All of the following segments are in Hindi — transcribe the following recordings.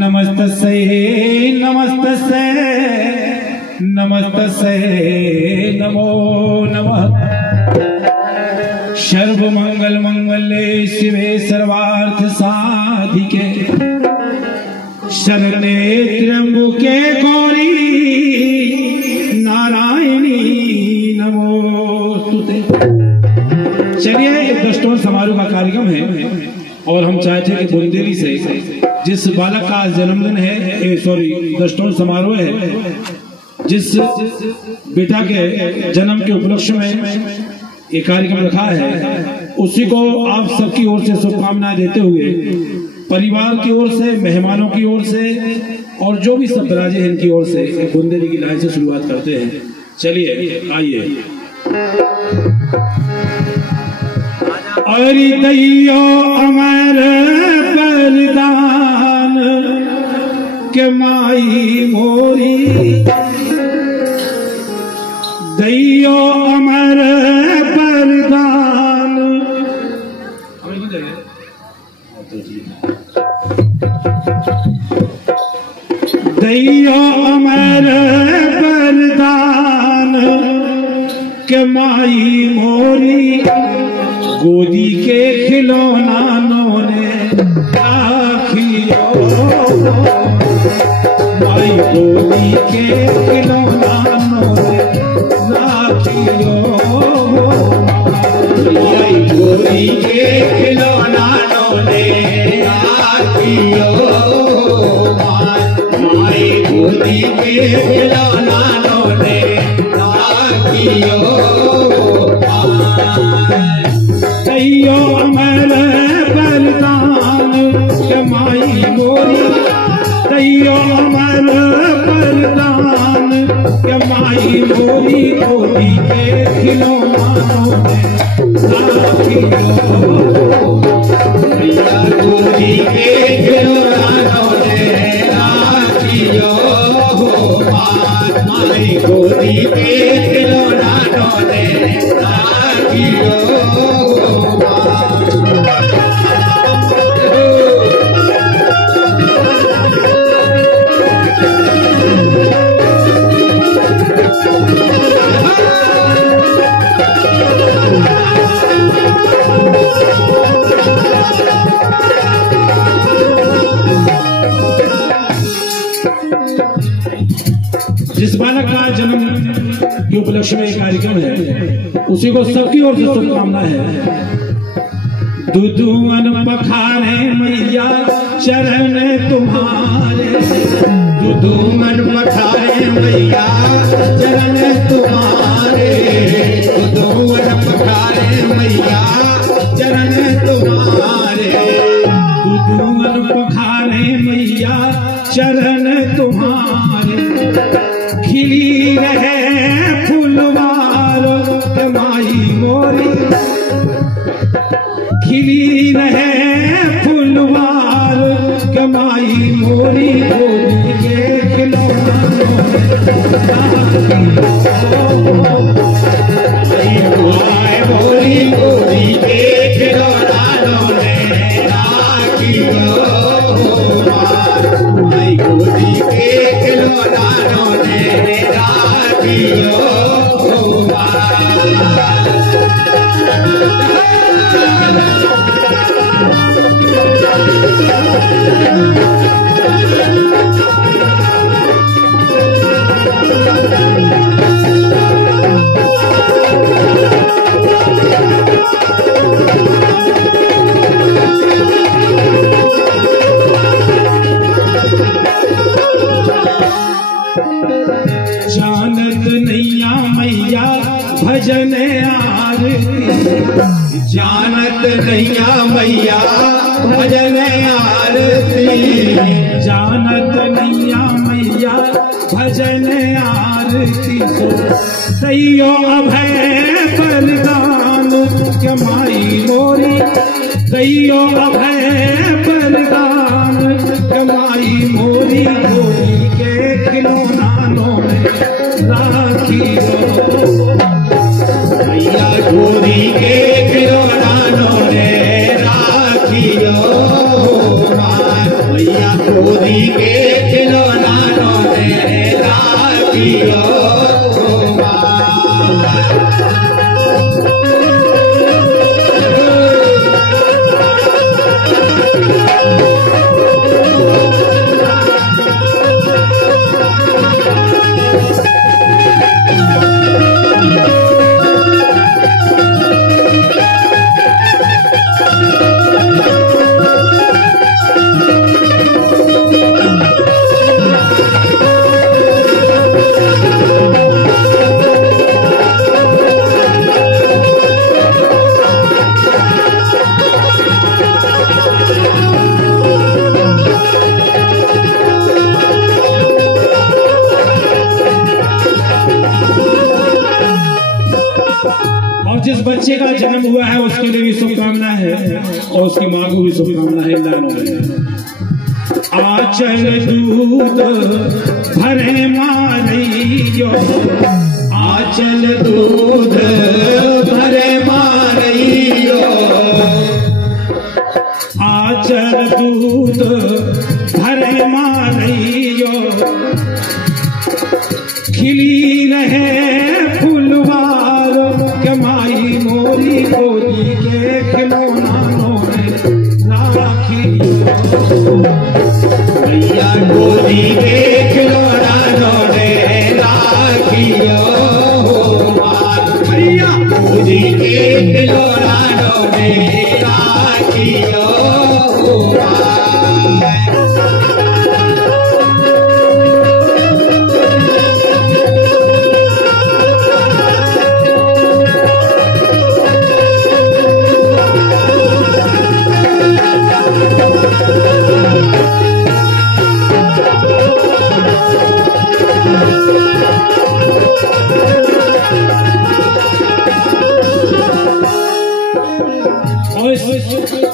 नमस्तस्यै नमस्तस्यै नमस्तस्यै नमो नमः। सर्वमंगल मंगले शिवे सर्वार्थ साधिके शरणे त्र्यंबके गौरी नारायणी नमोस्तुते। चलिए, एक दस्तों समारोह का कार्यक्रम है और हम चाहते हैं कि बुंदेली से जिस बालक का जन्मदिन है, दस्तों समारोह है, जिस बेटा के जन्म के उपलक्ष्य में ये कार्यक्रम रखा है, उसी को आप सबकी ओर से शुभकामनाएं देते हुए परिवार की ओर से, मेहमानों की ओर से और जो भी सब राजे हैं इनकी ओर से बुंदेली की लाइन से शुरुआत करते हैं। चलिए आइए। और दैयो अमर बलिदान के माई मोरी, दैयो अमर बलिदान, दैयो अमर बलिदान के माई मोरी, गोदी के खिलौना ने राखियो, माई गोदी के खिलौना ने राखियो, माई गोदी के खिलौना ने राखियो, माई गोदी के खिलौना ने राखियो। दैयो अमर बलिदान के माई मोरी, दैयो अमर बलिदान के माई मोरी, गोदी के खिलौना ने राखियो, गोदी के खिलौना ने राखियो, माई गोदी के खिलौना ने राखियो। जिस बालक का जन्म के उपलक्ष्य में कार्यक्रम है, उसी को सबकी ओर से शुभकामना है। दुदुमन पखारे मैया चरण तुम्हारे, दुदुमन पखारे मैया चरण तुम्हारे, दुदुमन पखारे मैया चरण तुम्हारे, दुदुमन पखारे मैया चरण तुम्हारे, खिली रहे फूलवार माई मोरी, खिली रहे फूलवार कमाई मोरी, गोदी के खिलौना मोरी, गोदी के खिलौना राखियो, गोदी के खिलौना राखियो। जानत नैया मैया भजन आरती, जानत नैया मैया भजन आरती, जानत नैया मैया भजन आरती, दैयो अभय बलिदान के माई मोरी, दैयो अभय बलिदान के माई मोरी, गोदी के खिलौना राखियो, मैया गोदी के खिलौना ने राखियो, मैया गोदी गोदी के खिलौना रोने राखियो जिस बच्चे का जन्म हुआ है उसके लिए भी शुभकामना है और उसकी मां को भी शुभकामना है। आचल दूध भरे मारियो, आचल दूध भरे मारियो, आचल दूध भरे मारियो, खिली रहे फुलवार कमाई मोरी गोदी के खिलौना रोने राखियो, मैया गोदी के खिलौना रोने राखियो, मैया गोदी के खिलौना रोने राखियो।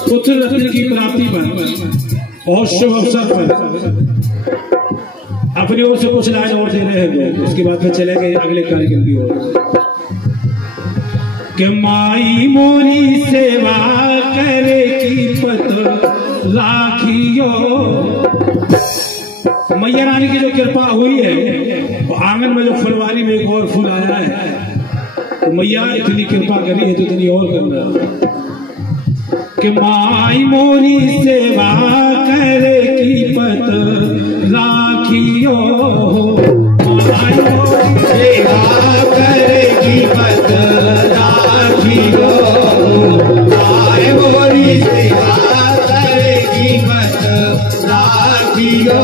पुत्र रत्न की प्राप्ति पर और शुभ अवसर पर अपनी ओर से कुछ लाइन और दे रहे हैं लोग, उसके बाद में चलेंगे अगले कार्यक्रम की ओर। कि माई मोरी सेवा करे की पत राखियो, मैया रानी की जो कृपा हुई है तो आंगन में जो फुलवारी में एक और फूल आया है, तो मैया इतनी कृपा करी है तो इतनी और करना कि माई मोरी सेवा करे की पत राखियो, माई मोरी सेवा करे की पत राखियो, माई मोरी सेवा करे की पत राखियो।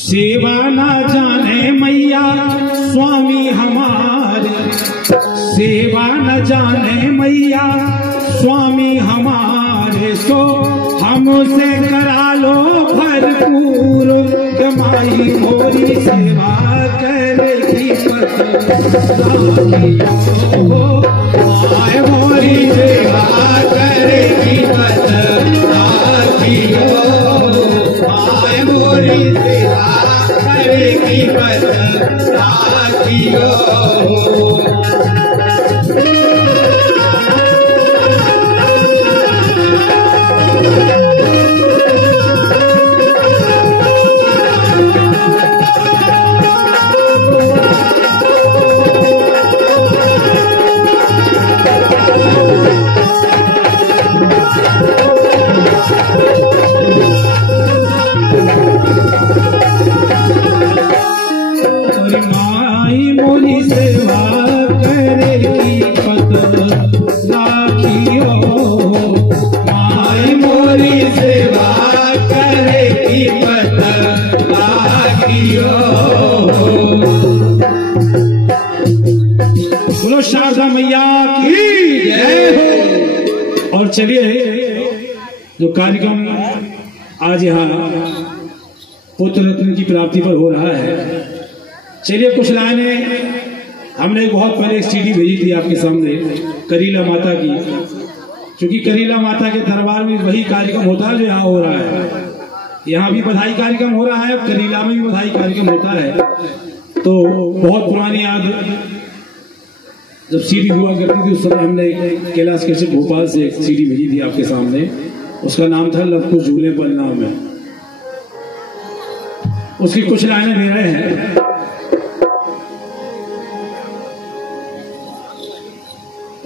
सेवा ना जाने मैया स्वामी हमारे, सेवा न जाने मैया स्वामी हमारे, सो हमसे करा लो भरपूर कमाई मोरी सेवा करेगी माय मोरी सेवा करेगी राखियो, माय मोरी सेवा करेगी राखियो। बोलो शारदा मैया की जय हो। और चलिए जो कार्यक्रम आज यहाँ पुत्र रत्न की प्राप्ति पर हो रहा है, चलिए कुछ लाइनें, हमने बहुत पहले एक सीडी भेजी थी आपके सामने करीला माता की, क्योंकि करीला माता के दरबार में वही कार्यक्रम होता है जो यहाँ हो रहा है। यहाँ भी बधाई कार्यक्रम हो रहा है, करीला में भी बधाई कार्यक्रम होता है। तो बहुत पुरानी याद, जब सीडी हुआ करती थी उस समय हमने कैलाश कैसेट भोपाल से एक सीडी भेजी थी आपके सामने, उसका नाम था लव कुछ झूले पर नाम है। उसकी कुछ लाइनें दे रहे हैं।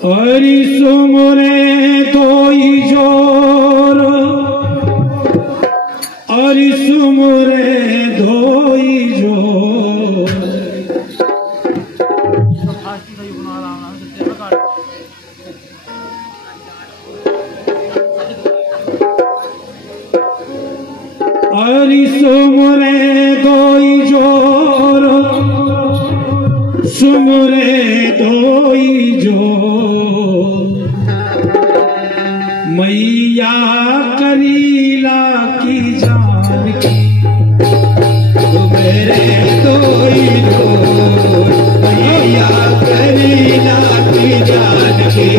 अरि सुमरे तोई जोर, अरि सुमरे धोई जोर, अरि सुमरे धोई जोर, सुमरे धोई जोर, मैया करीला की जान की, मेरे तोई जोर, मैया करीला की जान की।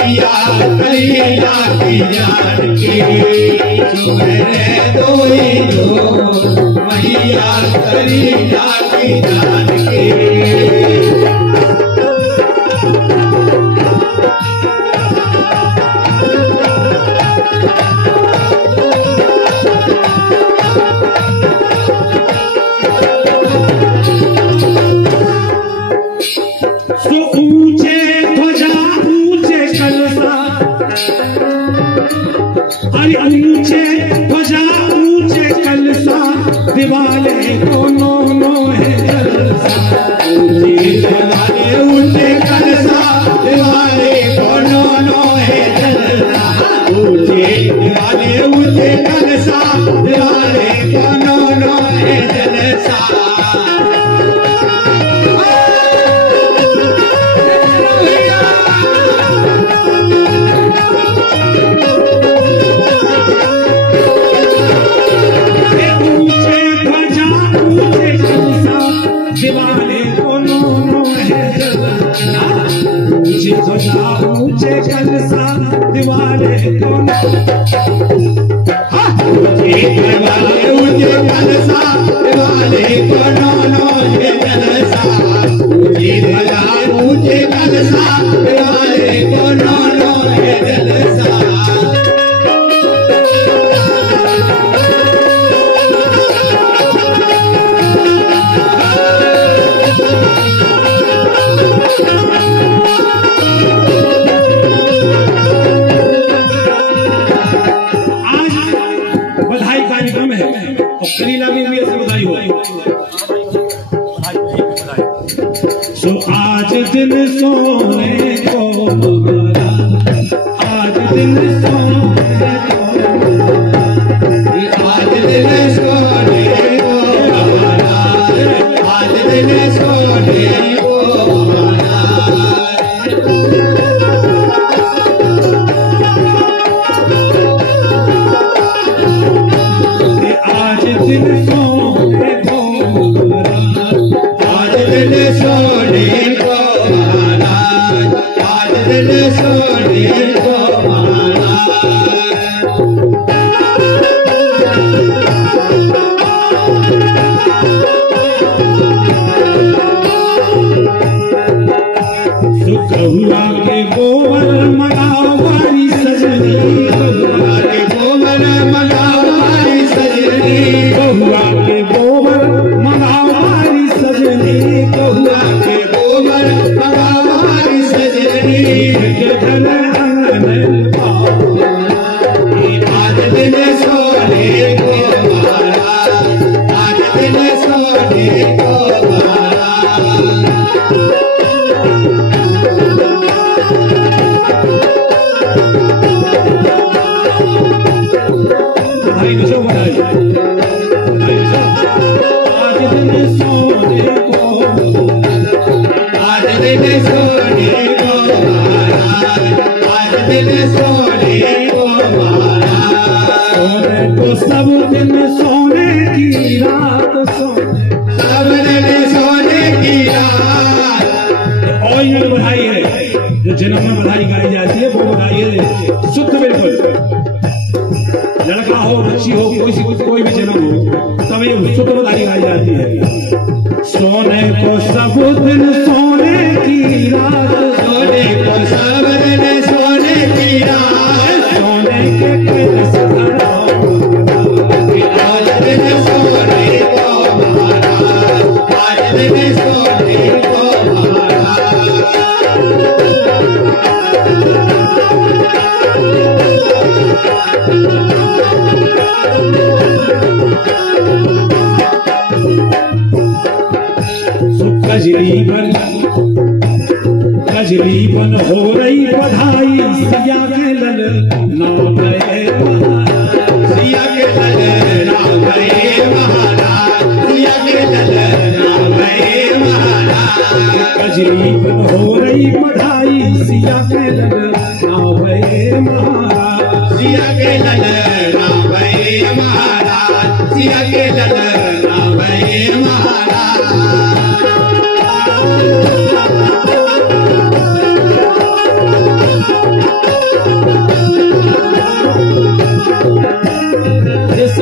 मैया करीला की जान की, मेरे तोई जोर, मैया करीला की जान की। ऊंचे ध्वजा ऊंचे कलसा, दिवाले दोनों है जलसा, ऊंचे कलसा, दिवाले दोनों है जलसा, ऊंचे कलसा, दिवाले दोनों है जलसा। ऊंचे कलसा दिवाले दोनों, ऊंचे कलसा दिवाले दोनों है जलसा, ऊंचे कलसा दिवाले दोनों है जलसा। करीला में भी ऐसे बधाई हो। सो आज दिन सोने को हमारा, आज दिन सोने को, आज दिन सोने को हमारा, आज दिन सोने को हमारा। आज दिन सोने को हमारा, आज दिन सोने को हमारा, आज दिन सोने को हमारा। कहुआ के गोबर मगाओ वाली सजनी, कहुआ के गोबर मगाओ वाली सजनी, कहुआ के गोबर मगाओ वाली सजनी, कहुआ के गोबर मगाओ वाली सजनी। के धन दिन सोने को मारा, सोने को सब दिन सोने की रात सोने, सब दिन सोने की रात। और ये बधाई है जो जन्म में बधाई गाई जाती है, वो बधाई है शुद्ध बिल्कुल। लड़का हो बच्ची हो कोई भी जन्म हो तब ये शुद्ध बधाई गाई जाती है। सोने को सब दिन सोने की रात, सोने को सब दिन सोने की रात, सोने के कैसे आज दिन सोने को मारा, आज दिन सोने को मारा। कजली बन हो रही बधाई, सिया के लल नाम है सिया के लल नाम है महाराज, सिया के लल नाम है महाराज। कजली बन हो रही बधाई, सिया के लल नाम है महाराज, सिया के लल नाम है महाराज, सिया के लल नाम है महाराज।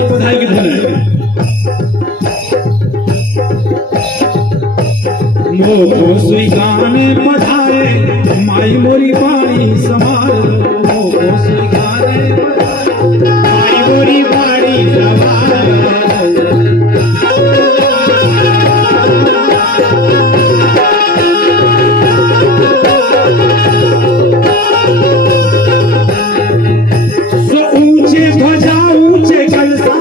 बधाई की धन है। मोह सुई गाने बधाए, माई मोरी बाड़ी समार, मोह सुई गाने माई मोरी बाड़ी सवार, सो ऊंचे ध्वजा ऊंचे कलसा,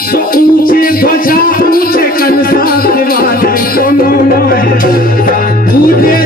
सो ऊंचे ध्वजा ऊंचे कलसा, दिवाले को नो है ऊंचे